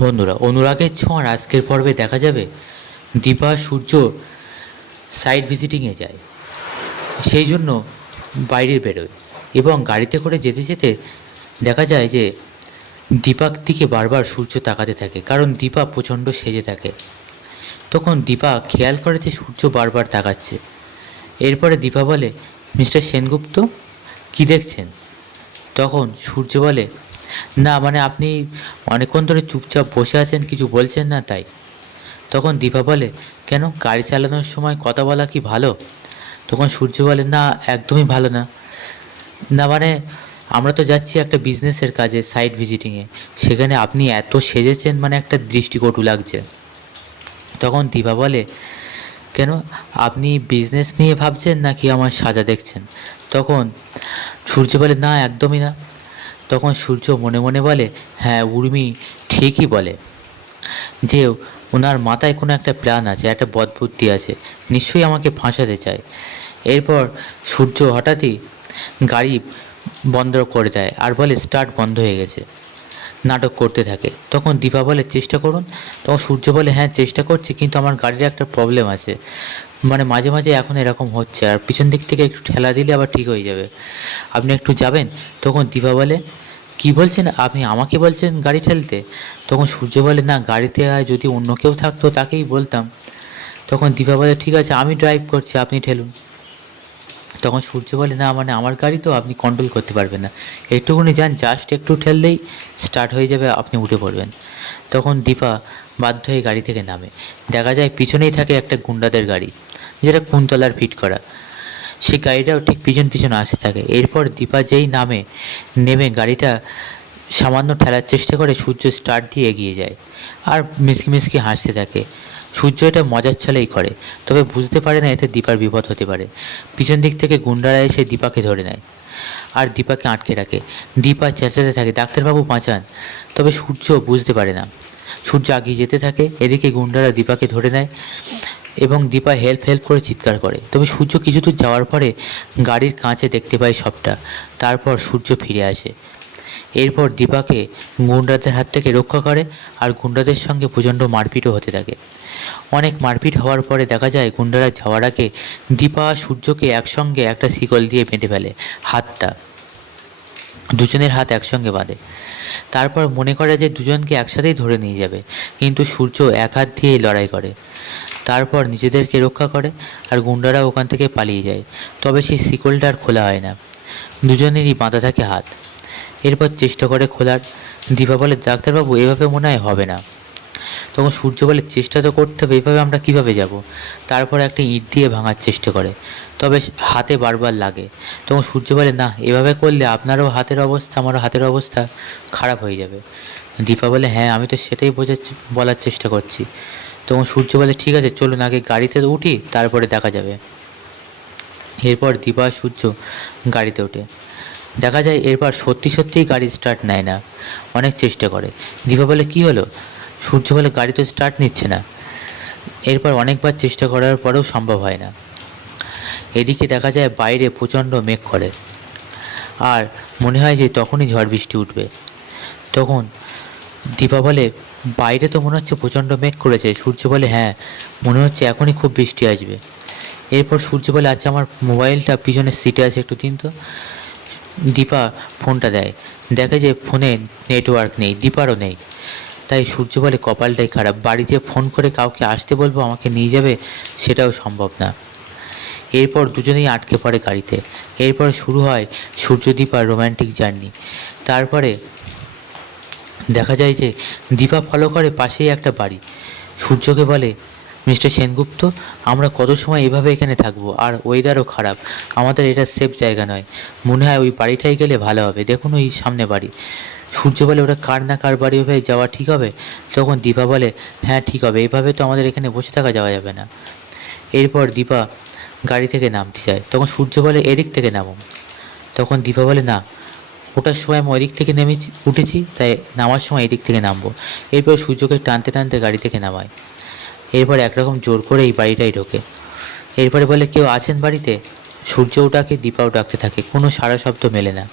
বন্ধুরা, অনুরাগের ছোঁয়ার আজকের পর্বে দেখা যাবে দীপা সূর্য সাইট ভিজিটিংয়ে যায়। সেই জন্য বাইরে বেরোয় এবং গাড়িতে করে যেতে যেতে দেখা যায় যে দীপার দিকে বারবার সূর্য তাকাতে থাকে, কারণ দীপা প্রচণ্ড সেজে থাকে। তখন দীপা খেয়াল করে যে সূর্য বারবার তাকাচ্ছে। এরপরে দীপা বলে, মিস্টার সেনগুপ্ত, কী দেখছেন? তখন সূর্য বলে না মানে আপনি অনেকক্ষণ ধরে চুপচাপ বসে আছেন, কিছু বলছেন না তাই। তখন দীপা বলে, কেন, গাড়ি চালানোর সময় কথা বলা কি ভালো? তখন সূর্য বলে, না, একদমই ভালো না। না মানে আমরা তো যাচ্ছি একটা বিজনেসের কাজে সাইট ভিজিটিংয়ে সেখানে আপনি এত সেজেছেন মানে একটা দৃষ্টিকটু লাগছে। তখন দীপা বলে, কেন, আপনি বিজনেস নিয়ে ভাবছেন নাকি আমার সাজা দেখছেন? তখন সূর্য বলে, না, একদমই না। তখন সূর্য মনে মনে বলে হ্যাঁ উর্মি ঠিকই বলে। যে ওনার মাথায় কোনো একটা প্ল্যান আছে, একটা বদবুদ্ধি আছে, নিশ্চয়ই আমাকে ফাঁসাতে চায়। এরপর সূর্য হঠাৎই গাড়ি বন্ধ করে দেয় আর বলে, স্টার্ট বন্ধ হয়ে গেছে। নাটক করতে থাকে। তখন দীপা বলে, চেষ্টা করুন। তখন সূর্য বলে হ্যাঁ চেষ্টা করছি, কিন্তু আমার গাড়ির একটা প্রবলেম আছে। মানে মাঝে মাঝে এখন এরকম হচ্ছে, আর পিছন দিক থেকে একটু ঠেলা দিলে আবার ঠিক হয়ে যাবে। আপনি একটু যাবেন? তখন দীপা বলে, কী বলছেন? আপনি আমাকে বলছেন গাড়ি ঠেলতে? তখন সূর্য বলে, না, গাড়িতে যদি অন্য কেউ থাকতো তাকেই বলতাম। তখন দীপা বলে, ঠিক আছে, আমি ড্রাইভ করছি, আপনি ঠেলুন। তখন সূর্য বলে, না মানে আমার গাড়ি তো আপনি কন্ট্রোল করতে পারবেন না। একটুখানি যান জাস্ট একটু ঠেললেই স্টার্ট হয়ে যাবে, আপনি উঠে পড়বেন। তখন দীপা বাধ্য হয়ে গাড়ি থেকে নামে। দেখা যায় পিছনেই থাকে একটা গুন্ডাদের গাড়ি, যেটা কুন্তলার ফিট করা। সেই গাড়িটাও ঠিক পিছন পিছন আসতে থাকে। এরপর দীপা যেই নামে, নেমে গাড়িটা সামান্য ঠেলার চেষ্টা করে সূর্য স্টার্ট দিয়ে এগিয়ে যায়। আর মিসকি মিসকি হাসতে থাকে। সূর্য এটা মজার ছলেই করে, তবে বুঝতে পারে না এতে দীপার বিপদ হতে পারে। পিছন দিক থেকে গুন্ডারা এসে দীপাকে ধরে নেয় আর দীপাকে আটকে রাখে। দীপা চেঁচাতে থাকে, ডাক্তারবাবু, বাঁচান। তবে সূর্য বুঝতে পারে না। সূর্য আগিয়ে যেতে থাকে, এদিকে গুন্ডারা দীপাকে ধরে নেয় এবং দীপা হেল্প হেল্প করে চিৎকার করে। তবে সূর্য কিছু দূর যাওয়ার পরে গাড়ির কাঁচে দেখতে পায় সবটা। তারপর সূর্য ফিরে আসে। এরপর দীপাকে গুন্ডাদের হাত থেকে রক্ষা করে আর গুন্ডাদের সঙ্গে প্রচণ্ড মারপিটও হতে থাকে। অনেক মারপিট হওয়ার পরে দেখা যায় গুন্ডারা যাওয়ার আগে দীপা সূর্যকে একসঙ্গে একটা শিকল দিয়ে বেঁধে ফেলে, হাতটা। দুজনের হাত একসঙ্গে বাঁধে। তারপর মনে করে যে দুজনকে একসাথেই ধরে নিয়ে যাবে, কিন্তু সূর্য এক হাত দিয়েই লড়াই করে। তারপর নিজেদেরকে রক্ষা করে আর গুন্ডারা ওখান থেকে পালিয়ে যায়, তবে সেই শিকলটা আর খোলা হয় না। দুজনেরই বাঁধা থাকে হাত। এরপর চেষ্টা করে খোলার। দীপা বলে, ডাক্তারবাবু, এভাবে মনে হয় হবে না। তখন সূর্য বলে, চেষ্টা তো করতে হবে, এভাবে আমরা কীভাবে যাব? তারপর একটা ইট দিয়ে ভাঙার চেষ্টা করে। তবে হাতে বারবার লাগে। তখন সূর্য বলে, না, এভাবে করলে আপনারও হাতের অবস্থা, আমারও হাতের অবস্থা খারাপ হয়ে যাবে। দীপা বলে হ্যাঁ আমি তো সেটাই বোঝার বলার চেষ্টা করছি। তখন সূর্য বলে, ঠিক আছে, চলুন, আগে গাড়িতে উঠি, তারপরে দেখা যাবে। এরপর দীপা সূর্য গাড়িতে ওঠে। দেখা যায় এরপর সত্যি সত্যিই গাড়ি স্টার্ট নেয় না। অনেক চেষ্টা করে। দীপা বলে, কী হলো? সূর্য বলে গাড়ি তো স্টার্ট নিচ্ছে না। এরপর অনেকবার চেষ্টা করার পরেও সম্ভব হয় না। এদিকে দেখা যায় বাইরে প্রচণ্ড মেঘ করে। আর মনে হয় যে তখনই ঝড় বৃষ্টি উঠবে। তখন দীপা বলে, বাইরে তো মনে হচ্ছে প্রচণ্ড মেঘ করেছে। সূর্য বলে হ্যাঁ মনে হচ্ছে এখনই খুব বৃষ্টি আসবে। এরপর সূর্য বলে আচ্ছা আমার মোবাইলটা পিছনের সিটে আছে, একটু দিন তো। দীপা ফোনটা দেয়। দেখে যে ফোনে নেটওয়ার্ক নেই, দীপারও নেই। তাই সূর্য বলে, কপালটাই খারাপ। বাড়ি যে ফোন করে কাউকে আসতে বলব, আমাকে নিয়ে যাবে, সেটাও সম্ভব না। এরপর দুজনেই আটকে পড়ে গাড়িতে। এরপর শুরু হয় সূর্যদীপার রোম্যান্টিক জার্নি তারপরে দেখা যায় যে দীপা ফলো করে পাশেই একটা বাড়ি। সূর্যকে বলে মিস্টার সেনগুপ্ত, আমরা কত সময় এভাবে এখানে থাকব? আর ওয়েদারও খারাপ। আমাদের এটা সেফ জায়গা নয়। মনে হয় ওই বাড়িটাই গেলে ভালো হবে। দেখুন ওই সামনে বাড়ি। সূর্য বলে ওটা কার না কার বাড়ি হয়ে যাওয়া ঠিক হবে? তখন দীপা বলে হ্যাঁ ঠিক হবে। এভাবে তো আমাদের এখানে বসে থাকা যাওয়া যাবে না। এরপর দীপা গাড়ি থেকে নামতে চায় তখন সূর্য বলে, এদিক থেকে নামো। তখন দীপা বলে, না ওটার সময় আমি ওইদিক থেকে নেমেছি, উঠেছি, তাই নামার সময় এদিক থেকে নামবো। এরপর সূর্যকে টানতে টানতে গাড়ি থেকে নামায়। এরপর একরকম জোর করে এই বাড়িটাই ঢোকে। এরপরে বলে, কেউ আছেন বাড়িতে? সূর্য ওটাকে দীপাও ডাকতে থাকে, কোনো সারা শব্দ মেলে না।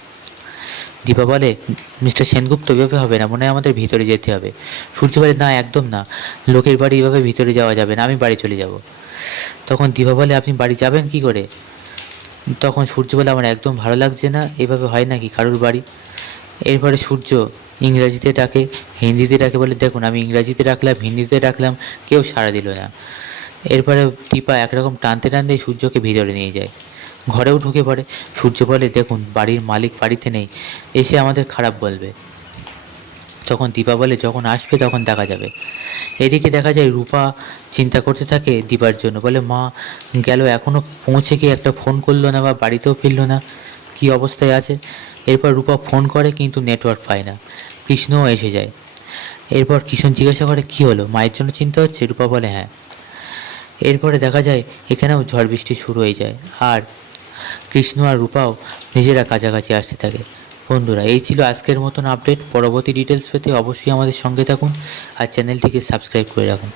দীপা বলে, মিস্টার সেনগুপ্ত এভাবে হবে না, মনে হয় আমাদের ভিতরে যেতে হবে। সূর্য বলে, না, একদম না। লোকের বাড়ি এভাবে ভিতরে যাওয়া যাবে না, আমি বাড়ি চলে যাব। তখন দীপা বলে, আপনি বাড়ি যাবেন কি করে? তখন সূর্য বলে, আমার একদম ভালো লাগছে না, এভাবে হয় নাকি কারোর বাড়ি? এরপরে সূর্য ইংরাজিতে ডাকে, হিন্দিতে ডাকে বলে, দেখুন, আমি ইংরাজিতে ডাকলাম, হিন্দিতে ডাকলাম, কেউ সাড়া দিল না। এরপরে দীপা একরকম টানতে টানতে সূর্যকে ভিতরে নিয়ে যায়। ঘরেও ঢুকে পড়ে। সূর্য বলে, দেখুন, বাড়ির মালিক বাড়িতে নেই, এসে আমাদের খারাপ বলবে। তখন দীপা বলে, যখন আসবে, তখন দেখা যাবে। এদিকে দেখা যায় রূপা চিন্তা করতে থাকে দীপার জন্য। বলে, মা, গেল এখনও পৌঁছে গিয়ে একটা ফোন করল না বা বাড়িতেও ফিরলো না। কী অবস্থায় আছে? এরপর রূপা ফোন করে, কিন্তু নেটওয়ার্ক পায় না। কৃষ্ণও এসে যায়। এরপর কিষণ জিজ্ঞাসা করে, কী হলো? মায়ের জন্য চিন্তা হচ্ছে? রূপা বলে হ্যাঁ। এরপরে দেখা যায়, এখানেও ঝড় বৃষ্টি শুরু হয়ে যায়। আর কৃষ্ণ আর রূপাও নিজেরা কাছাকাছি আসতে থাকে। বন্ধুরা, এই ছিল আজকের মতন আপডেট পরবর্তী ডিটেলস পেতে অবশ্যই আমাদের সঙ্গে থাকুন আর চ্যানেলটিকে সাবস্ক্রাইব করে রাখুন।